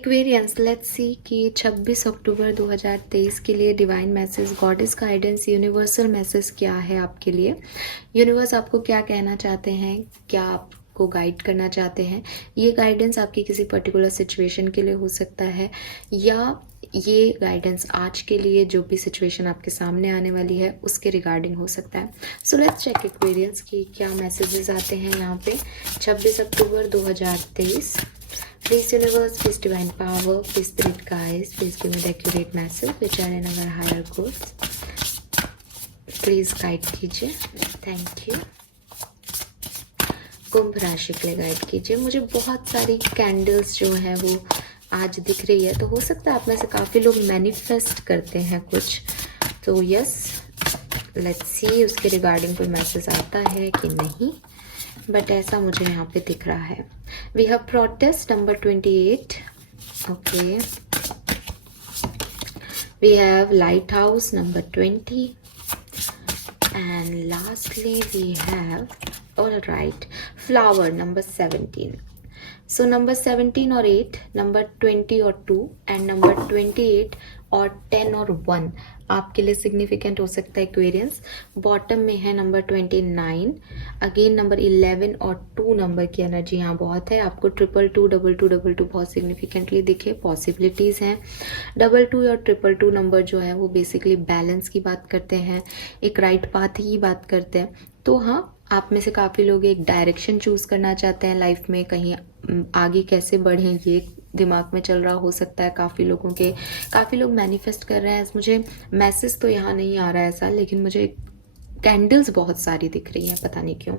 Aquarians, let's see कि 26 अक्टूबर 2023 के लिए divine message, goddess guidance, universal message क्या है आपके लिए। यूनिवर्स आपको क्या कहना चाहते हैं, क्या आपको गाइड करना चाहते हैं। ये गाइडेंस आपकी किसी पर्टिकुलर सिचुएशन के लिए हो सकता है, या ये गाइडेंस आज के लिए जो भी सिचुएशन आपके सामने आने वाली है उसके रिगार्डिंग हो सकता है। सो लेट्स चेक एक्वेरियंस की क्या मैसेजेस आते हैं यहाँ पे 26 अक्टूबर 2023। Please universe, please divine power, please spirit guides, please give me the accurate message which are in our higher course. Please guide कीजिए, थैंक यू। कुंभ राशि के लिए गाइड कीजिए। मुझे बहुत सारी कैंडल्स जो है वो आज दिख रही है, तो हो सकता है आप में से काफ़ी लोग मैनिफेस्ट करते हैं कुछ, तो यस लेट्स सी उसके रिगार्डिंग कोई मैसेज आता है कि नहीं, बट ऐसा मुझे यहाँ पे दिख रहा है। We have protest number 28, okay. We have lighthouse number 20 and lastly we have alright flower number 17। So number 17 और 8, नंबर 20 और 2 एंड नंबर 28 और 10 और 1 आपके लिए सिग्निफिकेंट हो सकता है एक्वेरियंस। बॉटम में है नंबर 29, अगेन नंबर 11 और 2 नंबर की एनर्जी यहाँ बहुत है। आपको 222 22 बहुत सिग्निफिकेंटली दिखे, पॉसिबिलिटीज़ हैं। 22 और 222 नंबर जो है वो बेसिकली बैलेंस की बात करते हैं, एक राइट पाथ की बात करते हैं। तो हाँ, आप में से काफ़ी लोग एक डायरेक्शन चूज़ करना चाहते हैं लाइफ में, कहीं आगे कैसे बढ़ें ये दिमाग में चल रहा हो सकता है काफ़ी लोगों के। काफ़ी लोग मैनिफेस्ट कर रहे हैं। मुझे मैसेज तो यहाँ नहीं आ रहा है ऐसा, लेकिन मुझे कैंडल्स बहुत सारी दिख रही हैं, पता नहीं क्यों।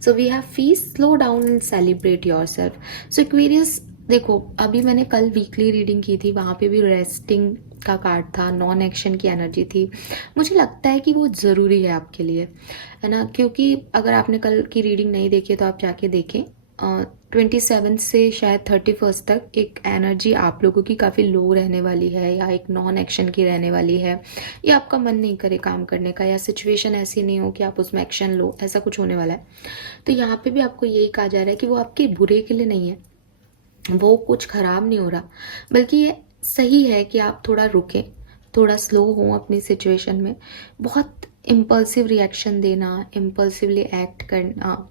So we have fees, slow down and celebrate yourself. So Aquarius देखो, अभी मैंने कल वीकली रीडिंग की थी, वहाँ पे भी रेस्टिंग का कार्ड था, नॉन एक्शन की एनर्जी थी। मुझे लगता है कि वो ज़रूरी है आपके लिए, है ना, क्योंकि अगर आपने कल की रीडिंग नहीं देखी तो आप जाके देखें। 27 से शायद 31 तक एक एनर्जी आप लोगों की काफ़ी लो रहने वाली है, या एक नॉन एक्शन की रहने वाली है, या आपका मन नहीं करे काम करने का, या सिचुएशन ऐसी नहीं हो कि आप उसमें एक्शन लो, ऐसा कुछ होने वाला है। तो यहाँ पे भी आपको यही कहा जा रहा है कि वो आपके बुरे के लिए नहीं है, वो कुछ ख़राब नहीं हो रहा, बल्कि ये सही है कि आप थोड़ा रुकें, थोड़ा स्लो हों अपनी सिचुएशन में। बहुत इम्पल्सिव रिएक्शन देना, इम्पल्सिवली एक्ट करना,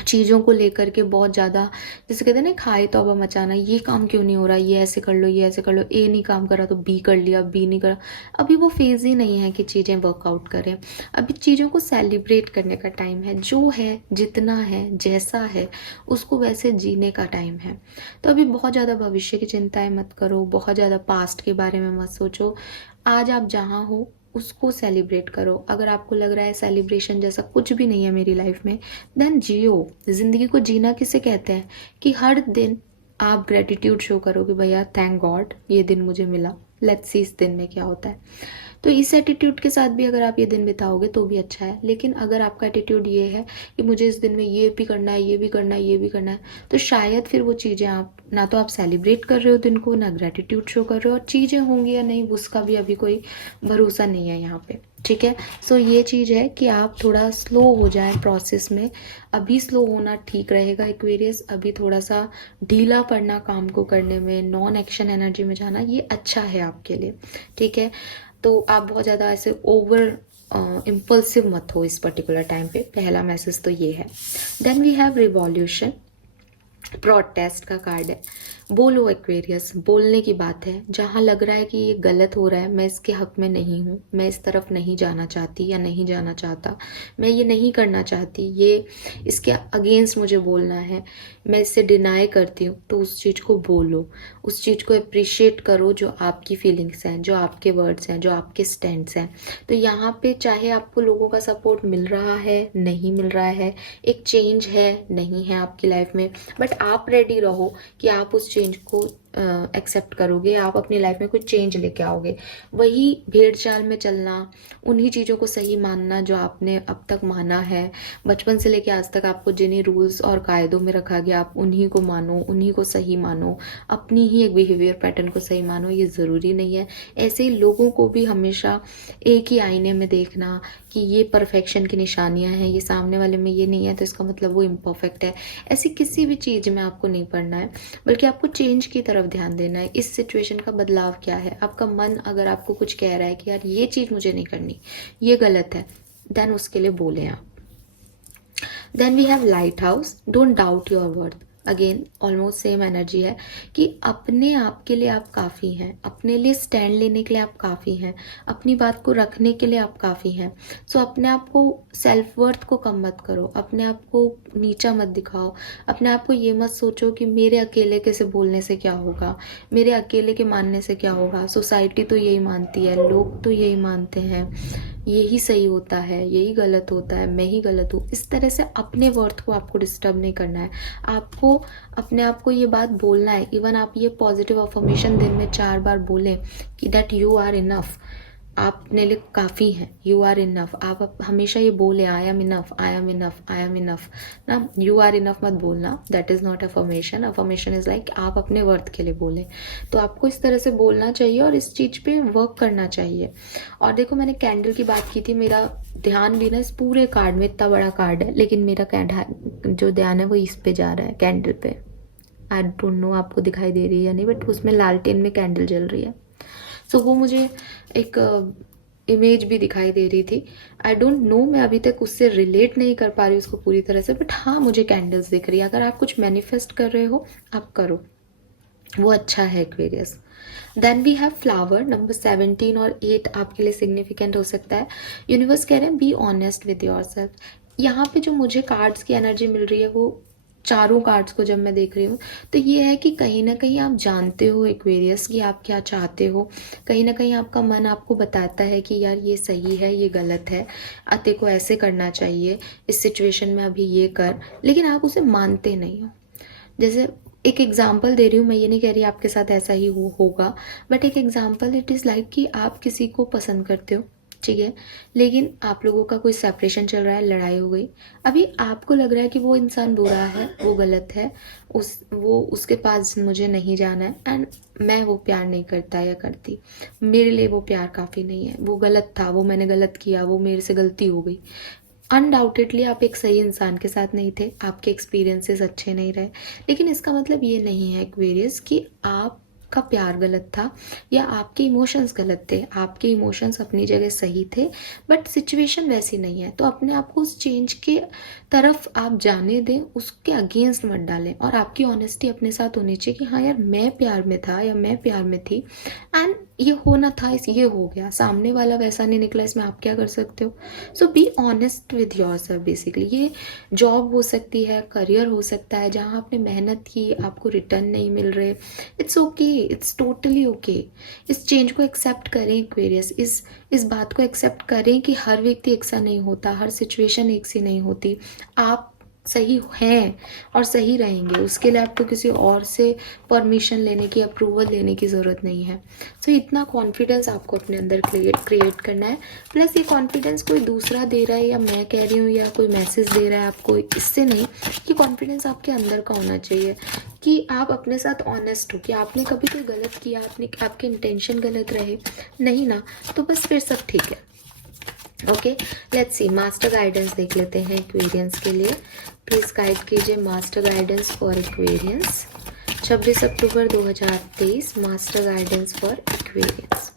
चीज़ों को लेकर के बहुत ज़्यादा, जैसे कहते हैं ना खाए तौबा मचाना, ये काम क्यों नहीं हो रहा, ये ऐसे कर लो, ये ऐसे कर लो, ए नहीं काम करा तो बी कर लिया, बी नहीं करा। अभी वो फेज़ ही नहीं है कि चीज़ें वर्कआउट करें। अभी चीज़ों को सेलिब्रेट करने का टाइम है, जो है जितना है जैसा है उसको वैसे जीने का टाइम है। तो अभी बहुत ज़्यादा भविष्य की चिंताएँ मत करो, बहुत ज़्यादा पास्ट के बारे में मत सोचो। आज आप जहाँ हो उसको सेलिब्रेट करो। अगर आपको लग रहा है सेलिब्रेशन जैसा कुछ भी नहीं है मेरी लाइफ में, देन जियो। ज़िंदगी को जीना किसे कहते हैं कि हर दिन आप ग्रेटिट्यूड शो करो कि भैया थैंक गॉड ये दिन मुझे मिला, लेट्स सी इस दिन में क्या होता है। तो इस एटीट्यूड के साथ भी अगर आप ये दिन बिताओगे तो भी अच्छा है। लेकिन अगर आपका एटीट्यूड ये है कि मुझे इस दिन में ये भी करना है, ये भी करना है, ये भी करना है, तो शायद फिर वो चीज़ें आप ना तो आप सेलिब्रेट कर रहे हो दिन को, ना ग्रेटिट्यूड शो कर रहे हो, और चीज़ें होंगी या नहीं उसका भी अभी कोई भरोसा नहीं है यहाँ पे, ठीक है। सो ये चीज़ है कि आप थोड़ा स्लो हो जाएं प्रोसेस में। अभी स्लो होना ठीक रहेगा एक्वेरियस, अभी थोड़ा सा ढीला पड़ना काम को करने में, नॉन एक्शन एनर्जी में जाना, ये अच्छा है आपके लिए, ठीक है। तो आप बहुत ज़्यादा ऐसे ओवर इम्पल्सिव मत हो इस पर्टिकुलर टाइम पे। पहला मैसेज तो ये है। Then we have revolution, protest का कार्ड है। बोलो एक्वेरियस, बोलने की बात है। जहाँ लग रहा है कि ये गलत हो रहा है, मैं इसके हक में नहीं हूँ, मैं इस तरफ नहीं जाना चाहती या नहीं जाना चाहता, मैं ये नहीं करना चाहती, ये इसके अगेंस्ट मुझे बोलना है, मैं इससे डिनाई करती हूँ, तो उस चीज़ को बोलो, उस चीज़ को अप्रिशिएट करो जो आपकी फीलिंग्स हैं, जो आपके वर्ड्स हैं, जो आपके स्टैंड्स हैं। तो यहाँ पे चाहे आपको लोगों का सपोर्ट मिल रहा है, नहीं मिल रहा है, एक चेंज है नहीं है आपकी लाइफ में, बट आप रेडी रहो कि आप उस चेंज को एक्सेप्ट करोगे, आप अपनी लाइफ में कुछ चेंज लेके आओगे। वही भेड़ चाल में चलना, उन्हीं चीज़ों को सही मानना जो आपने अब तक माना है, बचपन से लेके आज तक आपको जिन्हीं रूल्स और कायदों में रखा गया आप उन्हीं को मानो, उन्हीं को सही मानो, अपनी ही एक बिहेवियर पैटर्न को सही मानो, ये ज़रूरी नहीं है। ऐसे ही लोगों को भी हमेशा एक ही आईने में देखना कि ये परफेक्शन की निशानियां हैं, ये सामने वाले में ये नहीं है तो इसका मतलब वो इम्परफेक्ट है, ऐसी किसी भी चीज़ में आपको नहीं पढ़ना है, बल्कि आपको चेंज की तरफ तरफ ध्यान देना है, इस सिचुएशन का बदलाव क्या है। आपका मन अगर आपको कुछ कह रहा है कि यार ये चीज़ मुझे नहीं करनी, ये गलत है, देन उसके लिए बोलें आप। Then we have lighthouse, don't doubt your worth. Again almost same energy है कि अपने आप के लिए आप काफ़ी हैं, अपने लिए स्टैंड लेने के लिए आप काफ़ी हैं, अपनी बात को रखने के लिए आप काफ़ी हैं। सो अपने आप को, सेल्फ वर्थ को कम मत करो, अपने आप को नीचा मत दिखाओ, अपने आप को ये मत सोचो कि मेरे अकेले के से बोलने से क्या होगा, मेरे अकेले के मानने से क्या होगा, सोसाइटी तो यही मानती है, लोग तो यही मानते हैं, यही सही होता है, यही गलत होता है, मैं ही गलत हूँ। इस तरह से अपने वर्थ को आपको डिस्टर्ब नहीं करना है। आपको अपने आप को ये बात बोलना है। इवन आप ये पॉजिटिव अफर्मेशन दिन में 4 बार बोलें कि दैट यू आर इनफ, आप अपने लिए काफ़ी हैं, यू आर इनफ। आप हमेशा ये बोले I am enough, I am enough, I am enough ना, यू आर इनफ मत बोलना, that is not affirmation. Affirmation is like आप अपने वर्थ के लिए बोलें। तो आपको इस तरह से बोलना चाहिए और इस चीज़ पे वर्क करना चाहिए। और देखो, मैंने कैंडल की बात की थी, मेरा ध्यान भी ना इस पूरे कार्ड में, इतना बड़ा कार्ड है लेकिन मेरा जो ध्यान है वो इस पे जा रहा है, कैंडल पे। आई डोंट नो आपको दिखाई दे रही है या नहीं, बट उसमें लालटेन में कैंडल जल रही है। सो वो मुझे एक इमेज भी दिखाई दे रही थी। आई डोंट नो, मैं अभी तक उससे रिलेट नहीं कर पा रही उसको पूरी तरह से, बट हाँ मुझे कैंडल्स दिख रही है। अगर आप कुछ मैनिफेस्ट कर रहे हो आप करो, वो अच्छा है Aquarius. Then we have flower number 17 और 8 आपके लिए सिग्निफिकेंट हो सकता है। यूनिवर्स कह रहे हैं B honest with your self. यहाँ पे जो मुझे कार्ड्स की एनर्जी मिल रही है, वो चारों कार्ड्स को जब मैं देख रही हूँ तो ये है कि कहीं ना कहीं आप जानते हो एक्वेरियस कि आप क्या चाहते हो। कहीं ना कहीं आपका मन आपको बताता है कि यार ये सही है, ये गलत है, अते को ऐसे करना चाहिए, इस सिचुएशन में अभी ये कर, लेकिन आप उसे मानते नहीं हो। जैसे एक एग्जाम्पल दे रही हूँ, मैं ये नहीं कह रही आपके साथ ऐसा ही होगा, बट एक एग्जाम्पल, इट इज़ लाइक कि आप किसी को पसंद करते हो, ठीक है, लेकिन आप लोगों का कोई सेपरेशन चल रहा है, लड़ाई हो गई। अभी आपको लग रहा है कि वो इंसान बुरा है, वो गलत है, उसके पास मुझे नहीं जाना है, एंड मैं वो प्यार नहीं करता या करती, मेरे लिए वो प्यार काफ़ी नहीं है, वो गलत था, वो मैंने गलत किया, वो मेरे से गलती हो गई। अनडाउटेडली आप एक सही इंसान के साथ नहीं थे, आपके एक्सपीरियंसेस अच्छे नहीं रहे, लेकिन इसका मतलब ये नहीं है एक्वेरियस कि आपका प्यार गलत था या आपके इमोशंस गलत थे। आपके इमोशंस अपनी जगह सही थे, बट सिचुएशन वैसी नहीं है। तो अपने आप को उस चेंज के तरफ आप जाने दें, उसके अगेंस्ट मत डालें, और आपकी ऑनेस्टी अपने साथ होनी चाहिए कि हाँ यार मैं प्यार में था या मैं प्यार में थी, एंड ये होना था, ये हो गया, सामने वाला वैसा नहीं निकला, इसमें आप क्या कर सकते हो। So be honest with yourself. Basically ये जॉब हो सकती है, करियर हो सकता है, जहाँ आपने मेहनत की, आपको रिटर्न नहीं मिल रहे, it's okay, it's totally okay. इस चेंज को एक्सेप्ट करें एक्वेरियस, इस बात को एक्सेप्ट करें कि हर व्यक्ति एक सा नहीं होता, हर सिचुएशन एक सी नहीं होती। आप सही हैं और सही रहेंगे, उसके लिए आपको किसी और से परमिशन लेने की, अप्रूवल लेने की ज़रूरत नहीं है। सो इतना कॉन्फिडेंस आपको अपने अंदर क्रिएट करना है। प्लस ये कॉन्फिडेंस कोई दूसरा दे रहा है या मैं कह रही हूँ या कोई मैसेज दे रहा है आपको, इससे नहीं, कि कॉन्फिडेंस आपके अंदर का होना चाहिए कि आप अपने साथ ऑनेस्ट हो कि आपने कभी कोई गलत किया, आपके इंटेंशन गलत रहे नहीं ना, तो बस फिर सब ठीक है। Okay, let's see master guidance देख लेते हैं एक्वेरियंस के लिए। प्लीज़ गाइड कीजिए master guidance for Aquarians 26 October 2023, master guidance for Aquarians.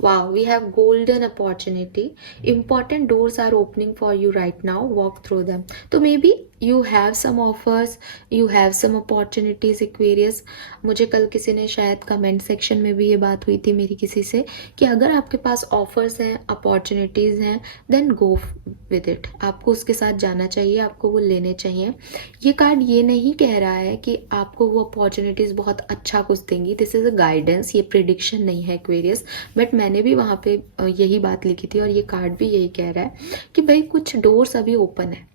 Wow, we have golden opportunity. Important doors are opening for you right now. Walk through them. So maybe you have some offers, you have some opportunities, Aquarius. मुझे कल किसी ने शायद comment section में भी ये बात हुई थी मेरी किसी से कि अगर आपके पास ऑफर्स हैं, अपॉर्चुनिटीज़ हैं, देन गो विद इट। आपको उसके साथ जाना चाहिए, आपको वो लेने चाहिए। ये कार्ड ये नहीं कह रहा है कि आपको वो अपॉर्चुनिटीज़ बहुत अच्छा कुछ देंगी। दिस इज़ अ गाइडेंस, ये प्रिडिक्शन नहीं है एक्वेरियस, बट मैंने भी वहाँ पे यही बात लिखी थी और ये कार्ड भी यही कह रहा है कि भाई कुछ डोर्स अभी ओपन है,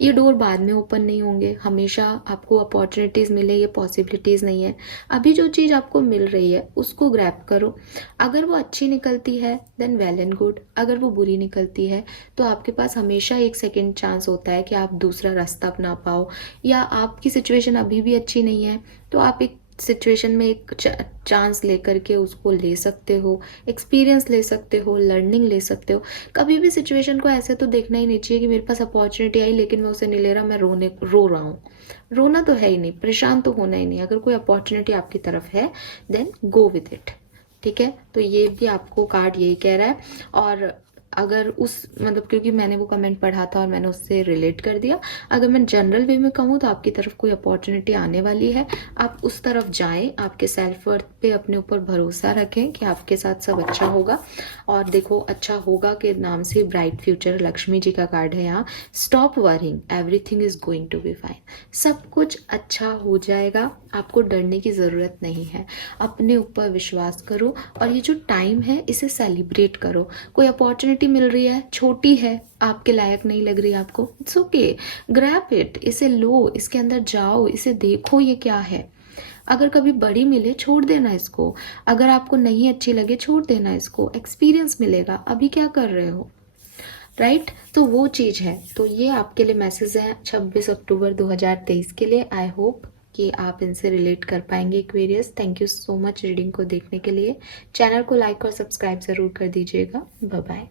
ये डोर बाद में ओपन नहीं होंगे। हमेशा आपको अपॉर्चुनिटीज़ मिले, ये पॉसिबिलिटीज़ नहीं है। अभी जो चीज़ आपको मिल रही है उसको ग्रैब करो। अगर वो अच्छी निकलती है देन वेल एंड गुड, अगर वो बुरी निकलती है तो आपके पास हमेशा एक सेकेंड चांस होता है कि आप दूसरा रास्ता अपना पाओ, या आपकी सिचुएशन अभी भी अच्छी नहीं है तो आप एक सिचुएशन में एक चांस लेकर के उसको ले सकते हो, एक्सपीरियंस ले सकते हो, लर्निंग ले सकते हो। कभी भी सिचुएशन को ऐसे तो देखना ही नहीं चाहिए कि मेरे पास अपॉर्चुनिटी आई लेकिन मैं उसे नहीं ले रहा, मैं रो रहा हूँ। रोना तो है ही नहीं, परेशान तो होना ही नहीं। अगर कोई अपॉर्चुनिटी आपकी तरफ है देन गो विद इट। ठीक है, तो ये भी आपको कार्ड यही कह रहा है। और अगर उस मतलब क्योंकि मैंने वो कमेंट पढ़ा था और मैंने उससे रिलेट कर दिया, अगर मैं जनरल वे में कहूँ तो आपकी तरफ कोई अपॉर्चुनिटी आने वाली है, आप उस तरफ जाएं। आपके सेल्फ वर्थ पे अपने ऊपर भरोसा रखें कि आपके साथ सब अच्छा होगा। और देखो अच्छा होगा के नाम से ब्राइट फ्यूचर लक्ष्मी जी का कार्ड है यहाँ। Stop worrying, everything is going to be fine. सब कुछ अच्छा हो जाएगा, आपको डरने की ज़रूरत नहीं है। अपने ऊपर विश्वास करो और ये जो टाइम है इसे सेलिब्रेट करो। कोई अपॉर्चुनिटी मिल रही है, छोटी है, आपके लायक नहीं लग रही आपको, इट्स ओके, ग्रैब इट, इसे लो, इसके अंदर जाओ, इसे देखो ये क्या है। अगर कभी बड़ी मिले छोड़ देना इसको, अगर आपको नहीं अच्छी लगे छोड़ देना इसको, एक्सपीरियंस मिलेगा। अभी क्या कर रहे हो, राइट? तो वो चीज़ है। तो ये आपके लिए मैसेज है 26 अक्टूबर 2023 के लिए। आई होप कि आप इनसे रिलेट कर पाएंगे Aquarius. Thank you so much reading को देखने के लिए। चैनल को लाइक और सब्सक्राइब ज़रूर कर दीजिएगा। Bye bye.